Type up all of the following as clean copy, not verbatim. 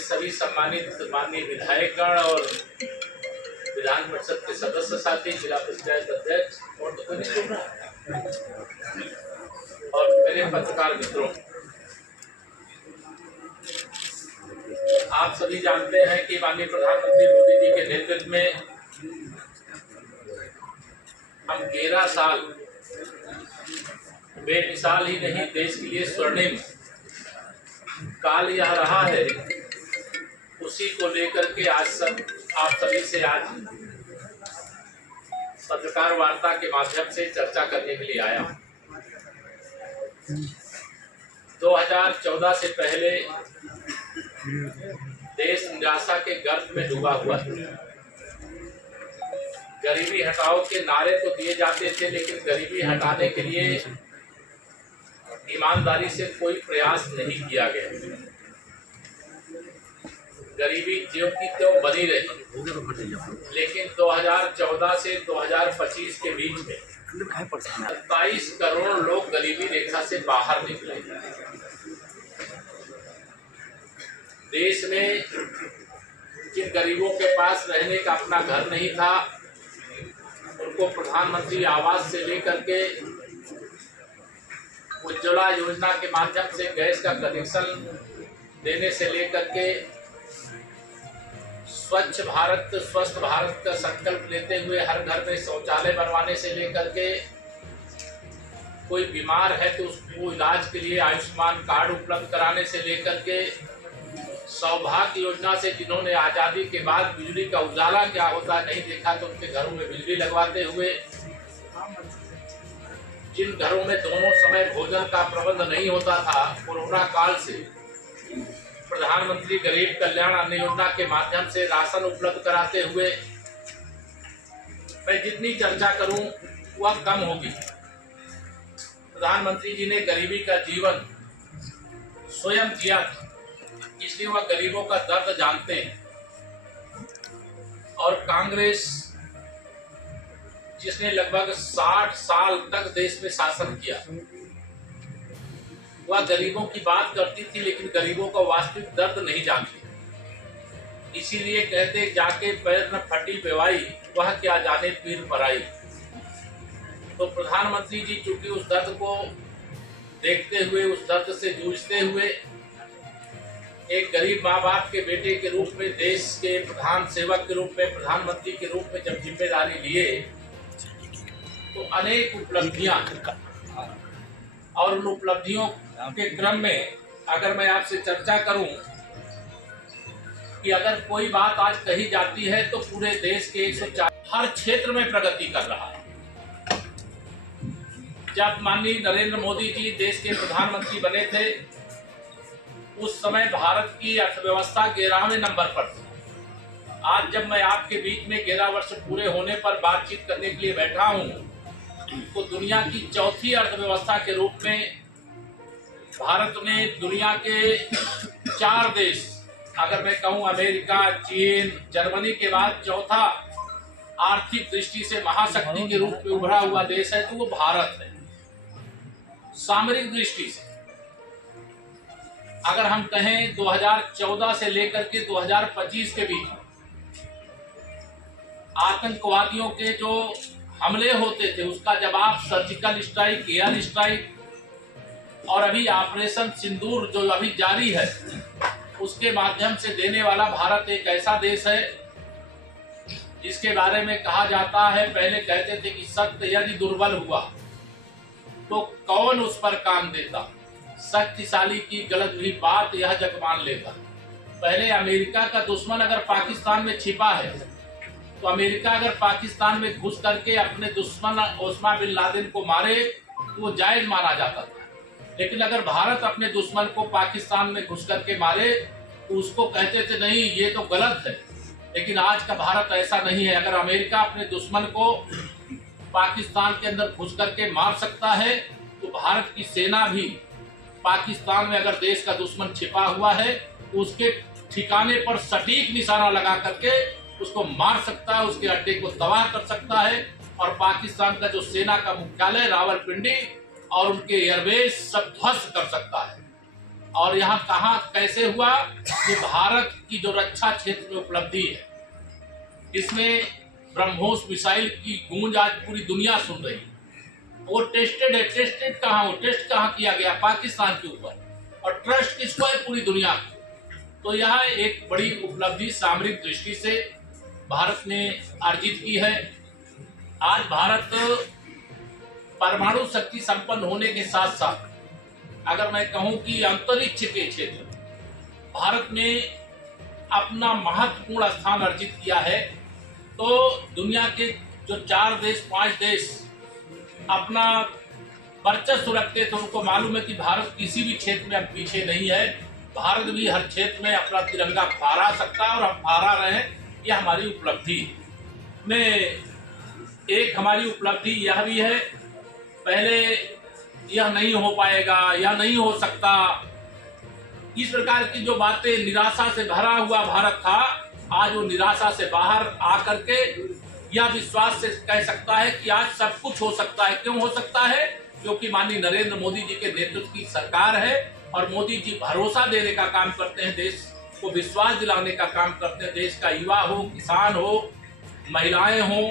सभी सम्मानित माननीय विधायकगण और विधान परिषद के सदस्य साथी, जिला पंचायत अध्यक्ष और तो कोई सुन रहा है, और मेरे पत्रकार मित्रों, आप सभी जानते हैं कि माननीय प्रधानमंत्री मोदी जी के नेतृत्व में हम 11 साल बेमिसाल ही नहीं, देश के लिए स्वर्णिम काल यह रहा है। उसी को लेकर के आज आप सभी से आज पत्रकार वार्ता के माध्यम से चर्चा करने के लिए आया हूं। 2014 से पहले देश निराशा के गर्त में डूबा हुआ था। गरीबी हटाओ के नारे तो दिए जाते थे, लेकिन गरीबी हटाने के लिए ईमानदारी से कोई प्रयास नहीं किया गया। गरीबी ज्यों की त्यों बनी रही, लेकिन 2014 से 2025 के बीच में 27 करोड़ लोग गरीबी रेखा से बाहर निकले। देश में जिन गरीबों के पास रहने का अपना घर नहीं था, उनको प्रधानमंत्री आवास से लेकर के उज्ज्वला योजना के माध्यम से गैस का कनेक्शन देने से लेकर के स्वच्छ भारत स्वस्थ भारत का संकल्प लेते हुए हर घर में शौचालय बनवाने से लेकर के कोई बीमार है तो उसको इलाज के लिए आयुष्मान कार्ड उपलब्ध कराने से लेकर के सौभाग्य योजना से जिन्होंने आज़ादी के बाद बिजली का उजाला क्या होता नहीं देखा तो उनके घरों में बिजली लगवाते हुए, जिन घरों में दोनों समय भोजन का प्रबंध नहीं होता था, कोरोना काल से प्रधानमंत्री गरीब कल्याण अन्न योजना के माध्यम से राशन उपलब्ध कराते हुए, मैं जितनी चर्चा करूं वह कम होगी। प्रधानमंत्री जी ने गरीबी का जीवन स्वयं जिया था, इसलिए वह गरीबों का दर्द जानते हैं। और कांग्रेस जिसने लगभग 60 साल तक देश में शासन किया, वह गरीबों की बात करती थी, लेकिन गरीबों का वास्तविक दर्द नहीं जानती। इसीलिए कहते जाके पैर न फटी बेवाई, वह क्या जाने पीर पराई। तो प्रधानमंत्री जी चूंकि उस दर्द को देखते हुए, उस दर्द से जूझते हुए, एक गरीब माँ बाप के बेटे के रूप में, देश के प्रधान सेवक के रूप में, प्रधानमंत्री के रूप में जब जिम्मेदारी लिए तो अनेक उपलब्धियां, और उन उपलब्धियों के क्रम में अगर मैं आपसे चर्चा करूं कि अगर कोई बात आज कही जाती है तो पूरे देश के 104 हर क्षेत्र में प्रगति कर रहा है। जब माननीय नरेंद्र मोदी जी देश के प्रधानमंत्री बने थे, उस समय भारत की अर्थव्यवस्था 11वें नंबर पर थी। आज जब मैं आपके बीच में 11 वर्ष पूरे होने पर बातचीत करने के लिए बैठा हूं, तो दुनिया की चौथी अर्थव्यवस्था के रूप में भारत ने दुनिया के 4 देश, अगर मैं कहूं अमेरिका, चीन, जर्मनी के बाद चौथा आर्थिक दृष्टि से महाशक्ति के रूप में उभरा हुआ देश है, तो वो भारत है। सामरिक दृष्टि से अगर हम कहें 2014 से लेकर के 2025 के बीच आतंकवादियों के जो हमले होते थे, उसका जवाब सर्जिकल स्ट्राइक, एयर स्ट्राइक, और अभी ऑपरेशन सिंदूर जो अभी जारी है, उसके माध्यम से देने वाला भारत एक ऐसा देश है जिसके बारे में कहा जाता है, पहले कहते थे कि सत्य यदि दुर्बल हुआ तो कौन उस पर कान देता, शक्तिशाली की गलत भी बात यह जग मान लेता। पहले अमेरिका का दुश्मन अगर पाकिस्तान में छिपा है, तो अमेरिका अगर पाकिस्तान में घुस करके अपने दुश्मन ओसामा बिन लादेन को मारे तो वो जायज माना जाता था। लेकिन अगर भारत अपने दुश्मन को पाकिस्तान में घुस करके मारे तो उसको कहते थे नहीं, ये तो गलत है। लेकिन आज का भारत ऐसा नहीं है। अगर अमेरिका अपने दुश्मन को पाकिस्तान के अंदर घुस करके मार सकता है, तो भारत की सेना भी पाकिस्तान में अगर देश का दुश्मन छिपा हुआ है तो उसके ठिकाने पर सटीक निशाना लगा करके उसको मार सकता है, उसके अड्डे को तबाह कर सकता है। और पाकिस्तान का जो सेना का मुख्यालय रावलपिंडी और उनके एयरबेस सब ध्वस्त कर सकता है। और यहाँ कहाँ कैसे हुआ, ये भारत की जो रक्षा क्षेत्र में उपलब्धि है, इसमें ब्रह्मोस मिसाइल की गूंज आज पूरी दुनिया सुन रही है। वो टेस्टेड है, टेस्टेड कहाँ, वो टेस्ट कहाँ किया गया, पाकिस्तान के ऊपर, और ट्रस्ट किसको है, पूरी दुनिया को। तो यह एक बड़ी उपलब्धि सामरिक दृष्टि से भारत ने अर्जित की है। आज भारत परमाणु शक्ति संपन्न होने के साथ साथ अगर मैं कहूं कि अंतरिक्ष के क्षेत्र भारत ने अपना महत्वपूर्ण स्थान अर्जित किया है, तो दुनिया के जो 4 देश 5 देश अपना वर्चस्व रखते थे, उनको मालूम है कि भारत किसी भी क्षेत्र में अब पीछे नहीं है। भारत भी हर क्षेत्र में अपना तिरंगा फहरा सकता है और हम फहरा रहे हैं। यह हमारी उपलब्धि में एक हमारी उपलब्धि यह भी है। पहले यह नहीं हो पाएगा, यह नहीं हो सकता, इस प्रकार की जो बातें, निराशा से भरा हुआ भारत था, आज वो निराशा से बाहर आकर के यह विश्वास से कह सकता है कि आज सब कुछ हो सकता है। क्यों हो सकता है? क्योंकि माननीय नरेंद्र मोदी जी के नेतृत्व की सरकार है और मोदी जी भरोसा देने का काम करते हैं, देश को विश्वास दिलाने का काम करते हैं। देश का युवा हो, किसान हो, महिलाएं हो,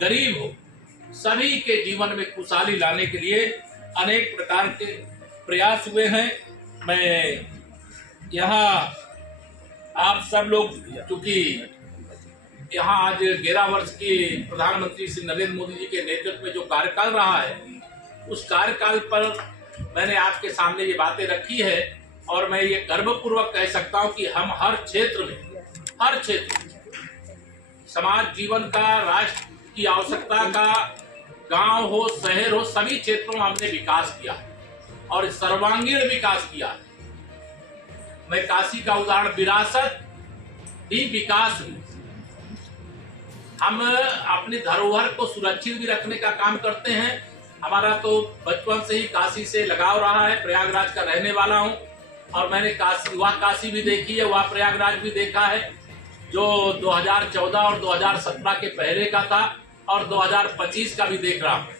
गरीब हो, सभी के जीवन में खुशहाली लाने के लिए अनेक प्रकार के प्रयास हुए हैं। मैं यहाँ आप सब लोग, चूंकि यहाँ आज 11 वर्ष की प्रधानमंत्री श्री नरेंद्र मोदी जी के नेतृत्व में जो कार्यकाल रहा है, उस कार्यकाल पर मैंने आपके सामने ये बातें रखी है और मैं ये गर्वपूर्वक कह सकता हूँ कि हम हर क्षेत्र में समाज जीवन का, राष्ट्र की आवश्यकता का, गांव हो, शहर हो, सभी क्षेत्रों में हमने विकास किया और सर्वांगीण विकास किया। मैं काशी का उदाहरण, विरासत ही विकास हुई। हम अपनी धरोहर को सुरक्षित भी रखने का काम करते हैं। हमारा तो बचपन से ही काशी से लगाव रहा है, प्रयागराज का रहने वाला हूं और मैंने काशी भी देखी है, वह प्रयागराज भी देखा है, जो 2014 और 2017 के पहले का था और 2025 का भी देख रहा हूं।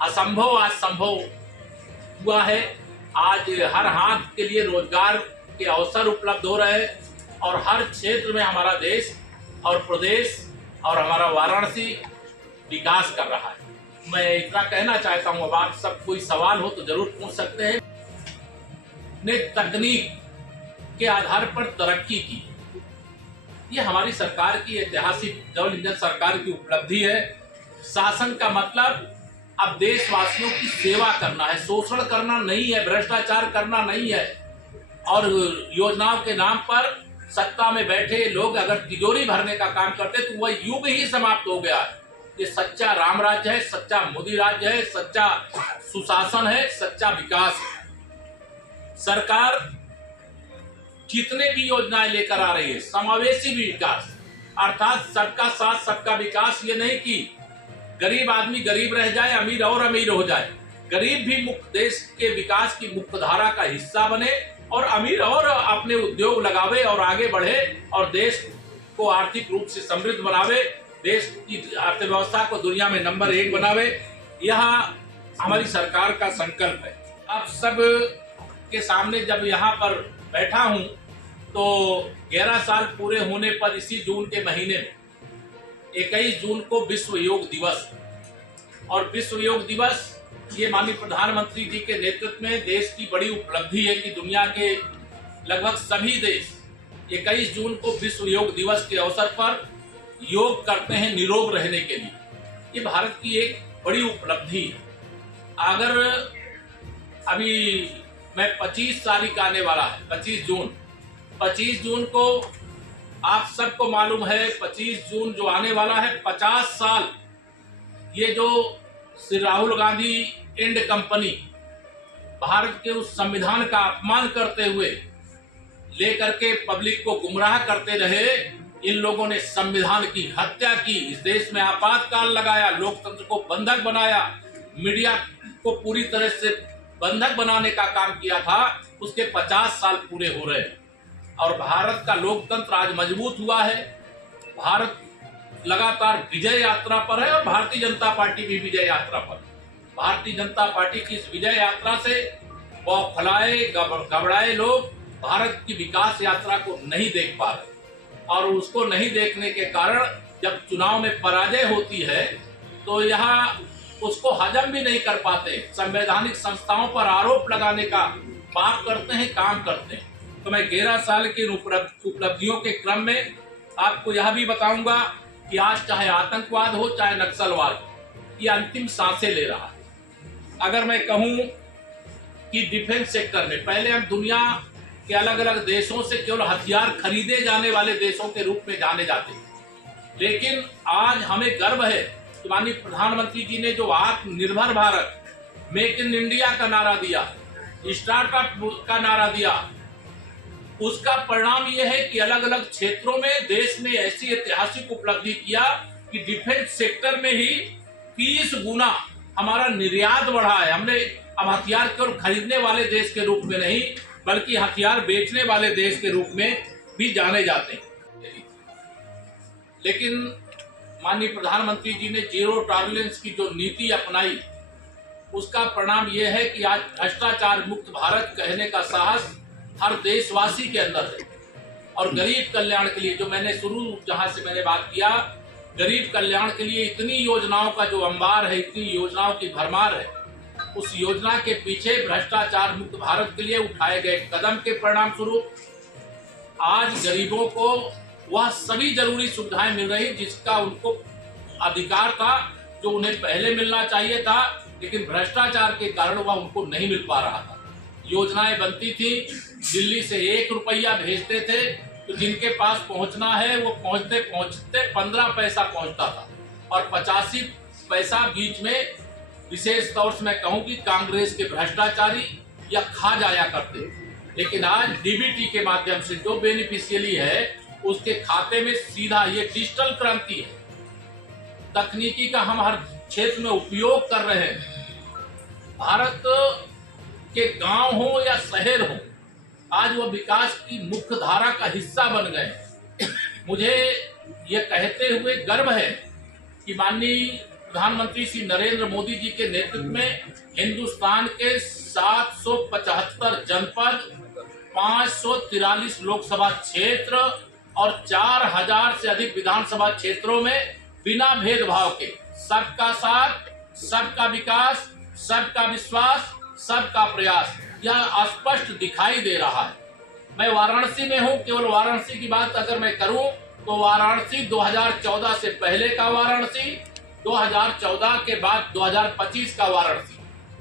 असंभव आज संभव हुआ है। आज हर हाथ के लिए रोजगार के अवसर उपलब्ध हो रहे हैं और हर क्षेत्र में हमारा देश और प्रदेश और हमारा वाराणसी विकास कर रहा है। मैं इतना कहना चाहता हूं। अब आप सब कोई सवाल हो तो जरूर पूछ सकते हैं। ने तकनीक के आधार पर तरक्की की, ये हमारी सरकार की ऐतिहासिक डबल इंजन सरकार की उपलब्धि है। शासन का मतलब अब देशवासियों की सेवा करना है, शोषण करना नहीं है, भ्रष्टाचार करना नहीं है। और योजनाओं के नाम पर सत्ता में बैठे लोग अगर तिजोरी भरने का काम करते तो वह युग ही समाप्त हो गया। ये सच्चा राम राज्य है, सच्चा मोदी राज्य है, सच्चा सुशासन है, सच्चा विकास है। सरकार जितने भी योजनाएं लेकर आ रही है, समावेशी विकास, अर्थात सबका साथ सबका विकास। ये नहीं कि गरीब आदमी गरीब रह जाए, अमीर और अमीर हो जाए। गरीब भी मुख्य देश के विकास की मुख्य धारा का हिस्सा बने और अमीर और अपने उद्योग लगावे और आगे बढ़े और देश को आर्थिक रूप से समृद्ध बनावे, देश की अर्थव्यवस्था को दुनिया में नंबर 1 बनावे। यह हमारी सरकार का संकल्प है। आप सब के सामने जब यहाँ पर बैठा हूँ तो 11 साल पूरे होने पर इसी जून के महीने में 21 जून को विश्व योग दिवस, और विश्व योग दिवस ये माननीय प्रधानमंत्री जी के नेतृत्व में देश की बड़ी उपलब्धि है कि दुनिया के लगभग सभी देश 21 जून को विश्व योग दिवस के अवसर पर योग करते हैं निरोग रहने के लिए। ये भारत की एक बड़ी उपलब्धि है। अगर अभी मैं 25 तारीख आने वाला है, 25 जून को आप सबको मालूम है, 25 जून जो आने वाला है, 50 साल ये जो श्री राहुल गांधी एंड कंपनी भारत के उस संविधान का अपमान करते हुए लेकर के पब्लिक को गुमराह करते रहे, इन लोगों ने संविधान की हत्या की, इस देश में आपातकाल लगाया, लोकतंत्र को बंधक बनाया, मीडिया को पूरी तरह से बंधक बनाने का काम किया था। उसके 50 साल पूरे हो रहे हैं और भारत का लोकतंत्र आज मजबूत हुआ है। भारत लगातार विजय यात्रा पर है और भारतीय जनता पार्टी भी विजय यात्रा पर। भारतीय जनता पार्टी की इस विजय यात्रा से बौखलाए घबराए लोग भारत की विकास यात्रा को नहीं देख पा रहे, और उसको नहीं देखने के कारण जब चुनाव में पराजय होती है तो यहाँ उसको हजम भी नहीं कर पाते, संवैधानिक संस्थाओं पर आरोप लगाने का पाप करते हैं, काम करते हैं। तो मैं 11 साल की उपलब्धियों के क्रम में आपको यह भी बताऊंगा कि आज चाहे आतंकवाद हो चाहे नक्सलवाद, ये अंतिम सांसें ले रहा है। अगर मैं कहूं कि डिफेंस सेक्टर में पहले हम दुनिया के अलग अलग देशों से केवल हथियार खरीदे जाने वाले देशों के रूप में जाने जाते हैं, लेकिन आज हमें गर्व है कि माननीय प्रधानमंत्री जी ने जो आत्मनिर्भर भारत, मेक इन इंडिया का नारा दिया, स्टार्टअप का नारा दिया, उसका परिणाम यह है कि अलग अलग क्षेत्रों में देश ने ऐसी ऐतिहासिक उपलब्धि किया कि डिफेंस सेक्टर में ही 30 गुना हमारा निर्यात बढ़ा है। हमने अब हथियार केवल खरीदने वाले देश के रूप में नहीं बल्कि हथियार बेचने वाले देश के रूप में भी जाने जाते हैं। लेकिन माननीय प्रधानमंत्री जी ने जीरो टॉलरेंस की जो नीति अपनाई, उसका परिणाम यह है कि आज भ्रष्टाचार मुक्त भारत कहने का साहस हर देशवासी के अंदर है। और गरीब कल्याण के लिए जो मैंने जहां से मैंने बात किया, गरीब कल्याण के लिए इतनी योजनाओं का जो अंबार है, इतनी योजनाओं की भरमार है, उस योजना के पीछे भ्रष्टाचार मुक्त भारत के लिए उठाए गए कदम के परिणाम स्वरूप आज गरीबों को वह सभी जरूरी सुविधाएं मिल रही जिसका उनको अधिकार था, जो उन्हें पहले मिलना चाहिए था, लेकिन भ्रष्टाचार के कारण वह उनको नहीं मिल पा रहा था। योजनाएं बनती थी, दिल्ली से 1 रुपया भेजते थे तो जिनके पास पहुंचना है वो पहुंचते पहुंचते 15 पैसा पहुंचता था, और 85 पैसा बीच में, विशेष तौर से मैं कहूं कि कांग्रेस के भ्रष्टाचारी या खा जाया करते। लेकिन आज डीबीटी के माध्यम से जो बेनिफिशियरी है उसके खाते में सीधा, ये डिजिटल क्रांति है, तकनीकी का हम हर क्षेत्र में उपयोग कर रहे हैं। भारत के गांव हो या शहर हो, आज वो विकास की मुख्य धारा का हिस्सा बन गए। मुझे ये कहते हुए गर्व है कि माननीय प्रधानमंत्री श्री नरेंद्र मोदी जी के नेतृत्व में हिंदुस्तान के 775 जनपद, 543 लोकसभा क्षेत्र और 4000 से अधिक विधानसभा क्षेत्रों में बिना भेदभाव के सबका साथ, सबका विकास, सबका विश्वास, सबका प्रयास, यह स्पष्ट दिखाई दे रहा है। मैं वाराणसी में हूं, केवल वाराणसी की बात अगर मैं करूं तो वाराणसी 2014 से पहले का वाराणसी, 2014 के बाद 2025 का वाराणसी।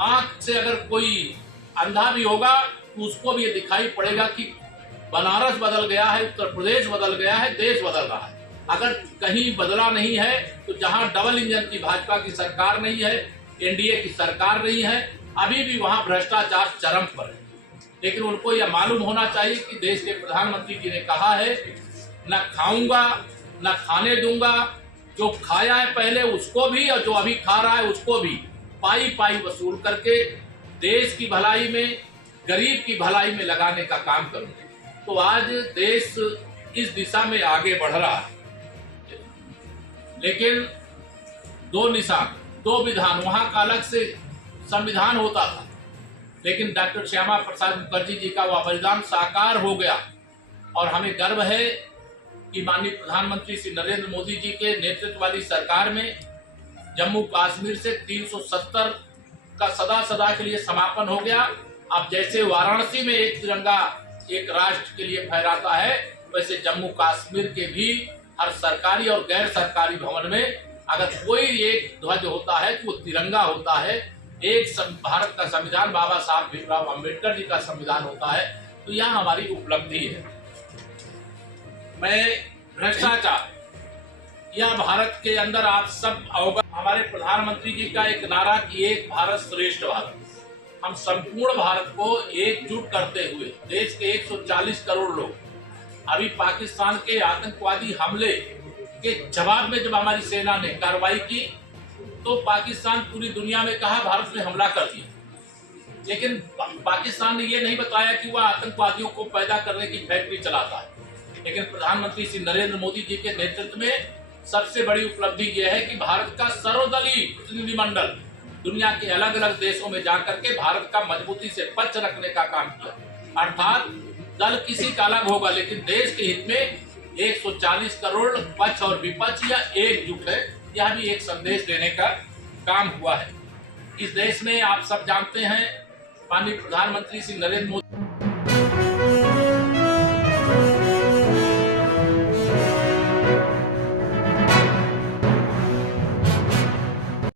आंख से अगर कोई अंधा भी होगा तो उसको भी ये दिखाई पड़ेगा कि बनारस बदल गया है, उत्तर प्रदेश बदल गया है, देश बदल रहा है। अगर कहीं बदला नहीं है तो जहां डबल इंजन की भाजपा की सरकार नहीं है, एनडीए की सरकार नहीं है, अभी भी वहां भ्रष्टाचार चरम पर है। लेकिन उनको यह मालूम होना चाहिए कि देश के प्रधानमंत्री जी ने कहा है, न खाऊंगा न खाने दूंगा, जो खाया है पहले उसको भी और जो अभी खा रहा है उसको भी पाई पाई वसूल करके देश की भलाई में, गरीब की भलाई में लगाने का काम करूंगा। तो आज देश इस दिशा में आगे बढ़ रहा है। लेकिन दो निशान, दो विधान, वहां का अलग से संविधान होता था, लेकिन डॉक्टर श्यामा प्रसाद मुखर्जी जी का वह बलिदान साकार हो गया। और हमें गर्व है कि माननीय प्रधानमंत्री श्री नरेंद्र मोदी जी के नेतृत्व वाली सरकार में जम्मू कश्मीर से 370 का सदा के लिए समापन हो गया। अब जैसे वाराणसी में एक तिरंगा एक राष्ट्र के लिए फहराता है, वैसे जम्मू कश्मीर के भी हर सरकारी और गैर सरकारी भवन में अगर कोई एक ध्वज होता है तो वो तिरंगा होता है। एक भारत का संविधान बाबा साहब भीमराव अम्बेडकर जी का संविधान होता है। तो यह हमारी उपलब्धि है। मैं भ्रष्टाचार, यह भारत के अंदर आप सब अवगत, हमारे प्रधानमंत्री जी का एक नारा कि एक भारत श्रेष्ठ भारत, हम संपूर्ण भारत को एकजुट करते हुए देश के 140 करोड़ लोग, अभी पाकिस्तान के आतंकवादी हमले के जवाब में जब हमारी सेना ने कार्रवाई की तो पाकिस्तान पूरी दुनिया में कहा भारत ने हमला कर दिया, लेकिन पाकिस्तान ने यह नहीं बताया कि वह आतंकवादियों को पैदा करने की फैक्ट्री चलाता है। लेकिन प्रधानमंत्री श्री नरेंद्र मोदी जी के नेतृत्व में सबसे बड़ी उपलब्धि यह है कि भारत का सर्वदलीय प्रतिनिधिमंडल दुनिया के अलग अलग देशों में जाकर के भारत का मजबूती से पक्ष रखने का काम किया। अर्थात दल किसी का अलग होगा, लेकिन देश के हित में 140 करोड़ पक्ष और विपक्ष या एकजुट है। यह भी एक संदेश देने का काम हुआ है। इस देश में आप सब जानते हैं, माननीय प्रधानमंत्री श्री नरेंद्र मोदी